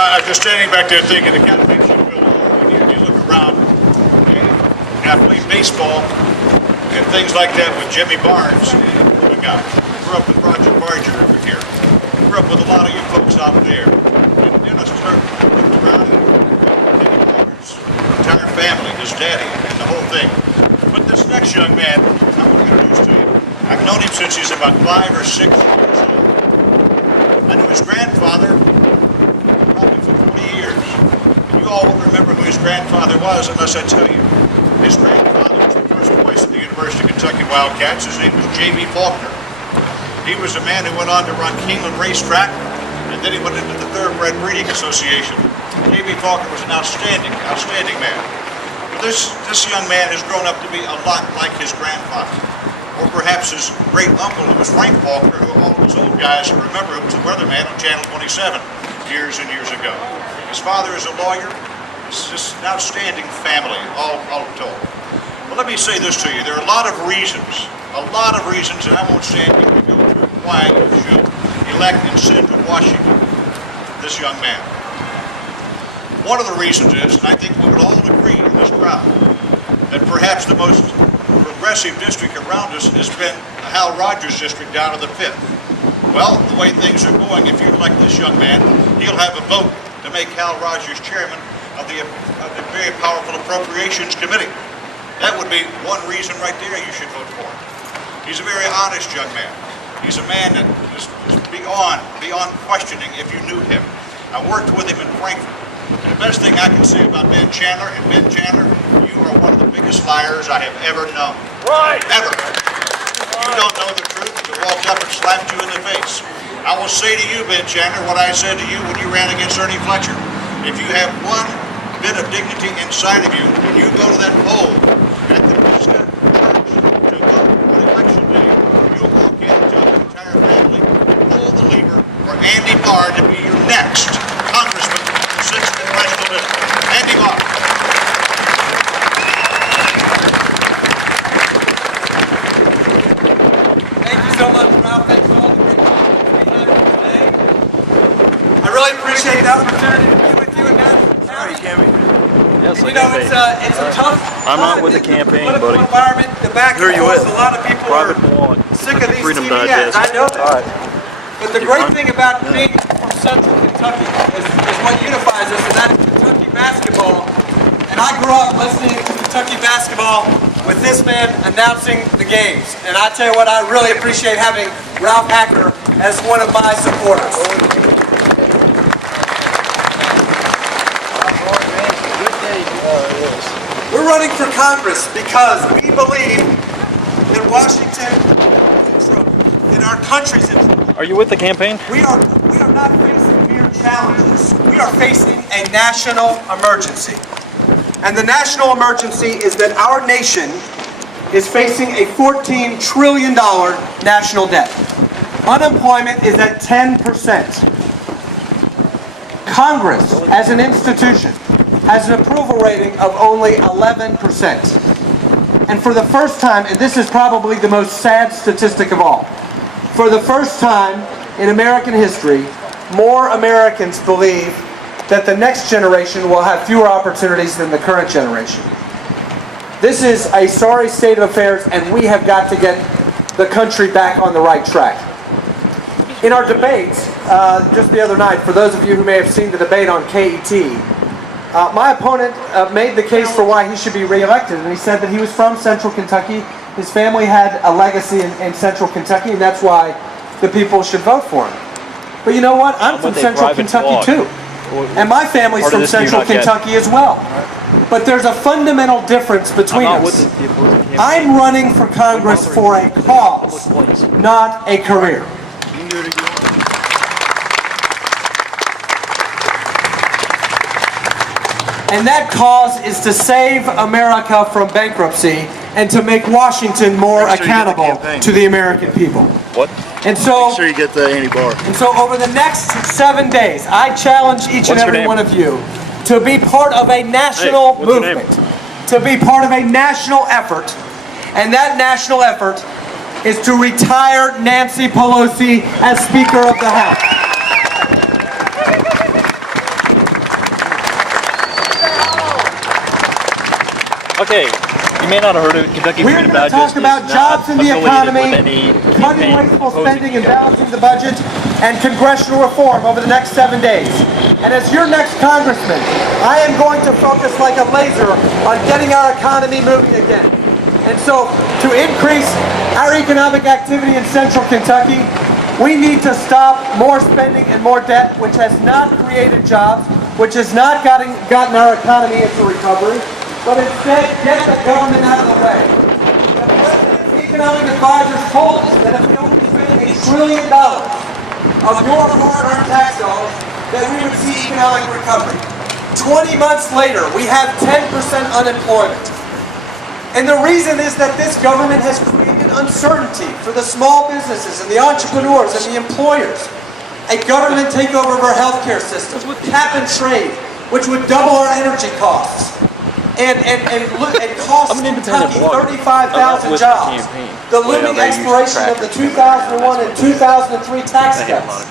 I was just standing back there thinking, it kind of makes you feel old when you look around. I played baseball and things like that with Jimmy Barnes growing up. Grew up with Roger Barger over here. Grew up with a lot of you folks out there. And then I started looking around and Jimmy Barnes, entire family, his daddy, and the whole thing. But this next young man, I want to introduce to you. I've known him since he's about 5 or 6 years old. I knew his grandfather probably for 40 years. And you all won't remember who his grandfather was unless I tell you. His grandfather was the first voice of the University of Kentucky Wildcats. His name was J.B. Faulkner. He was a man who went on to run Keeneland Racetrack, and then he went into the Thoroughbred Breeding Association. J.B. Faulkner was an outstanding man. But this young man has grown up to be a lot like his grandfather. Or perhaps his great uncle, who was Frank Faulkner, who all those old guys who remember, who was the weatherman on Channel 27 years and years ago. His father is a lawyer. It's just an outstanding family, all told. Well, let me say this to you. There are a lot of reasons, and I won't stand here to go through why you should elect and send to Washington this young man. One of the reasons is, and I think we would all agree in this crowd, that perhaps the most progressive district around us has been the Hal Rogers district down to the 5th. Well, the way things are going, if you elect this young man, he'll have a vote to make Hal Rogers chairman of the very powerful Appropriations Committee. That would be one reason right there you should vote for him. He's a very honest young man. He's a man that is beyond questioning if you knew him. I worked with him in Frankfurt. And the best thing I can say about Ben Chandler, you are one of the biggest liars I have ever known. Right. Ever. You don't know the truth to walk up and slap you in the face. I will say to you, Ben Chandler, what I said to you when you ran against Ernie Fletcher. If you have one bit of dignity inside of you, when you go to that poll at the Vista Church to vote on election day, you'll walk in and tell the entire family, pull the lever for Andy Barr to be your next congressman in the 6th Congressional District. Andy Barr. Thank you so much, Ralph. Thanks for all the great comments today. I really appreciate the opportunity to be with you and Sorry, Cammy. Yes, you know, it's a tough I'm not with the campaign, buddy. environment. The back Who are you with? A lot of people Private are blog. sick of these Freedom TV Digest. ads. I know that. All right. But the great thing about being from Central Kentucky is what unifies us, and that's Kentucky basketball. And I grew up listening to Kentucky basketball with this man announcing the games. And I tell you what, I really appreciate having Ralph Hacker as one of my supporters. We're running for Congress because we believe that Washington is in trouble, that our country's in trouble. Are you with the campaign? We are not facing mere challenges. We are facing a national emergency. And the national emergency is that our nation is facing a $14 trillion national debt. Unemployment is at 10%. Congress, as an institution, has an approval rating of only 11%. And for the first time, and this is probably the most sad statistic of all, for the first time in American history, more Americans believe that the next generation will have fewer opportunities than the current generation. This is a sorry state of affairs, and we have got to get the country back on the right track. In our debates, just the other night, for those of you who may have seen the debate on KET, my opponent made the case for why he should be reelected, and he said that he was from Central Kentucky. His family had a legacy in Central Kentucky, and that's why the people should vote for him. But you know what? I'm from Central Kentucky too. And my family's from Central Kentucky as well. But there's a fundamental difference between us. I'm running for Congress for a cause, not a career. And that cause is to save America from bankruptcy and to make Washington more accountable to the American people. What? And so, make sure you get the Andy Barr. And so over the next 7 days, I challenge each and every one of you to be part of a national movement, to be part of a national effort. And that national effort is to retire Nancy Pelosi as Speaker of the House. Okay, you may not have heard of Kentucky We're Freedom going to Digest. talk about is not jobs in the affiliated economy, with any cutting campaign wasteful opposing spending and the government. balancing the budget, and congressional reform over the next 7 days. And as your next congressman, I am going to focus like a laser on getting our economy moving again. And so, to increase our economic activity in central Kentucky, we need to stop more spending and more debt, which has not created jobs, which has not gotten our economy into recovery, but instead get the government out of the way. The President's economic advisors told us that if we only spent $1 trillion of your hard-earned tax dollars, that we would see economic recovery. 20 months later, we have 10% unemployment. And the reason is that this government has created uncertainty for the small businesses and the entrepreneurs and the employers. A government takeover of our healthcare system, cap and trade, which would double our energy costs. And cost Kentucky 35,000 jobs. The looming expiration of the 2001 and 2003 tax cuts.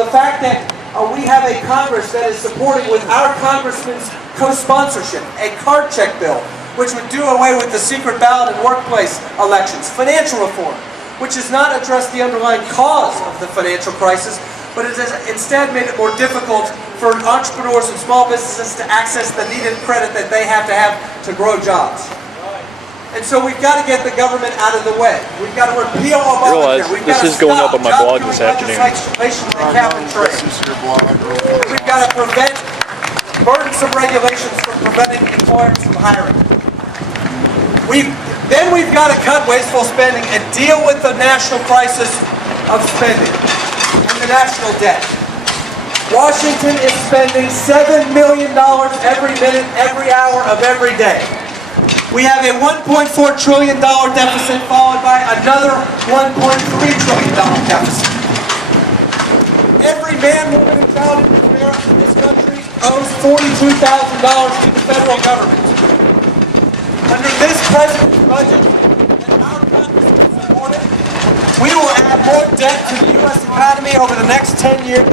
The fact that we have a Congress that is supporting, with our congressman's co-sponsorship, a card check bill, which would do away with the secret ballot and workplace elections. Financial reform, which has not addressed the underlying cause of the financial crisis, but it has instead made it more difficult for entrepreneurs and small businesses to access the needed credit that they have to grow jobs. And so we've got to get the government out of the way. We've got to repeal Obamacare. We've got to this is going up on my blog this afternoon. Legislation like cap and trade. We've got to prevent burdensome regulations from preventing employers from hiring. Then we've got to cut wasteful spending and deal with the national crisis of spending and the national debt. Washington is spending $7 million every minute, every hour of every day. We have a $1.4 trillion deficit followed by another $1.3 trillion deficit. Every man, woman, and child in this country owes $42,000 to the federal government. Under this president's budget that our Congress has supported, we will add more debt to the U.S. economy over the next 10 years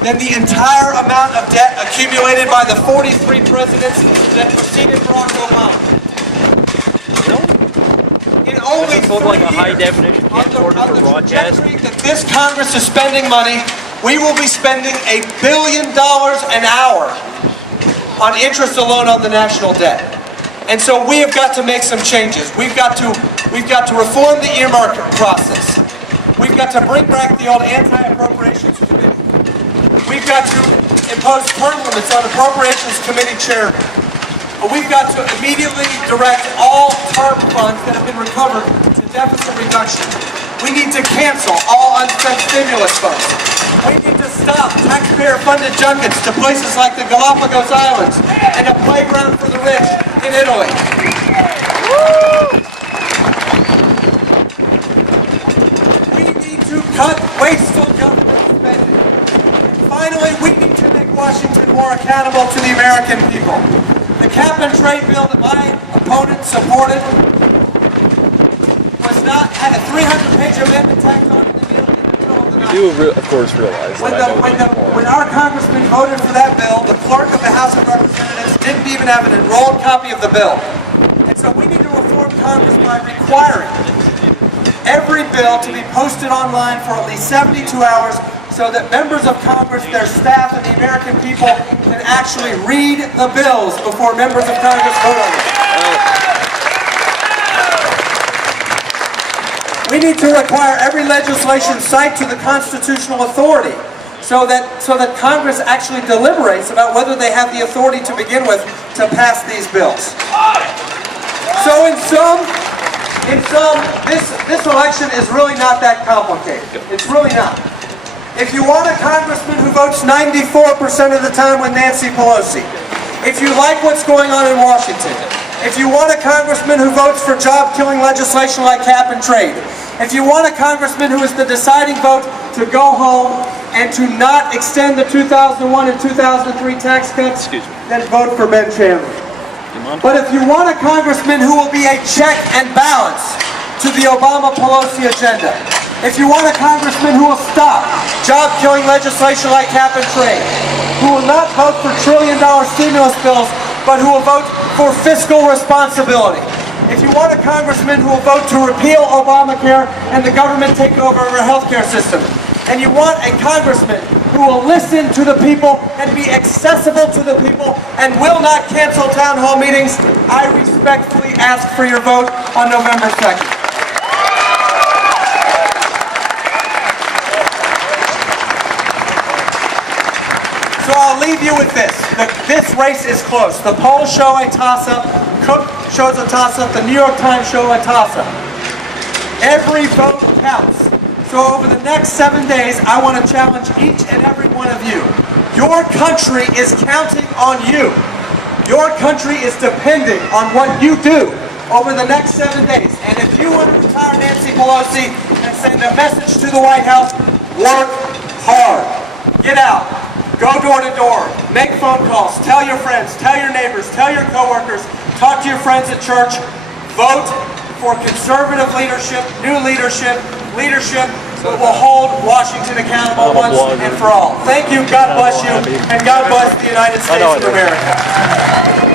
than the entire amount of debt accumulated by the 43 presidents that preceded Barack Obama. In only 3 like a high years, definition on the broadcast trajectory that this Congress is spending money, we will be spending $1 billion an hour on interest alone on the national debt. And so we have got to make some changes. We've got to reform the earmark process. We've got to bring back the old anti-appropriations committee. We've got to impose term limits on appropriations committee chairmen. We've got to immediately direct all term funds that have been recovered to deficit reduction. We need to cancel all unspent stimulus funds. We need to stop taxpayer-funded junkets to places like the Galapagos Islands and a playground for the rich in Italy. We need to cut wasteful government spending. And finally, we need to make Washington more accountable to the American people. The cap and trade bill that my opponent supported had a 300-page amendment tacked on in the middle of the night. You do, of course, realize that When our congressman voted for that bill, the clerk of the House of Representatives didn't even have an enrolled copy of the bill. And so we need to reform Congress by requiring every bill to be posted online for at least 72 hours so that members of Congress, their staff, and the American people can actually read the bills before members of Congress vote on them. We need to require every legislation cite to the constitutional authority so that Congress actually deliberates about whether they have the authority to begin with to pass these bills. So in sum, this election is really not that complicated. It's really not. If you want a congressman who votes 94% of the time with Nancy Pelosi, if you like what's going on in Washington, if you want a congressman who votes for job-killing legislation like cap and trade, if you want a congressman who is the deciding vote to go home and to not extend the 2001 and 2003 tax cuts, then vote for Ben Chandler. But if you want a congressman who will be a check and balance to the Obama-Pelosi agenda, if you want a congressman who will stop job-killing legislation like cap and trade, who will not vote for trillion-dollar stimulus bills but who will vote for fiscal responsibility. If you want a congressman who will vote to repeal Obamacare and the government take over our healthcare system, and you want a congressman who will listen to the people and be accessible to the people and will not cancel town hall meetings, I respectfully ask for your vote on November 2nd. So I'll leave you with this. This race is close. The polls show a toss-up. Cook shows a toss-up. The New York Times show a toss-up. Every vote counts. So over the next 7 days, I want to challenge each and every one of you. Your country is counting on you. Your country is depending on what you do over the next 7 days. And if you want to retire Nancy Pelosi and send a message to the White House, work hard. Get out. Go door to door, make phone calls, tell your friends, tell your neighbors, tell your coworkers, talk to your friends at church, vote for conservative leadership, new leadership, leadership that will hold Washington accountable once and for all. Thank you, God bless you, and God bless the United States of America.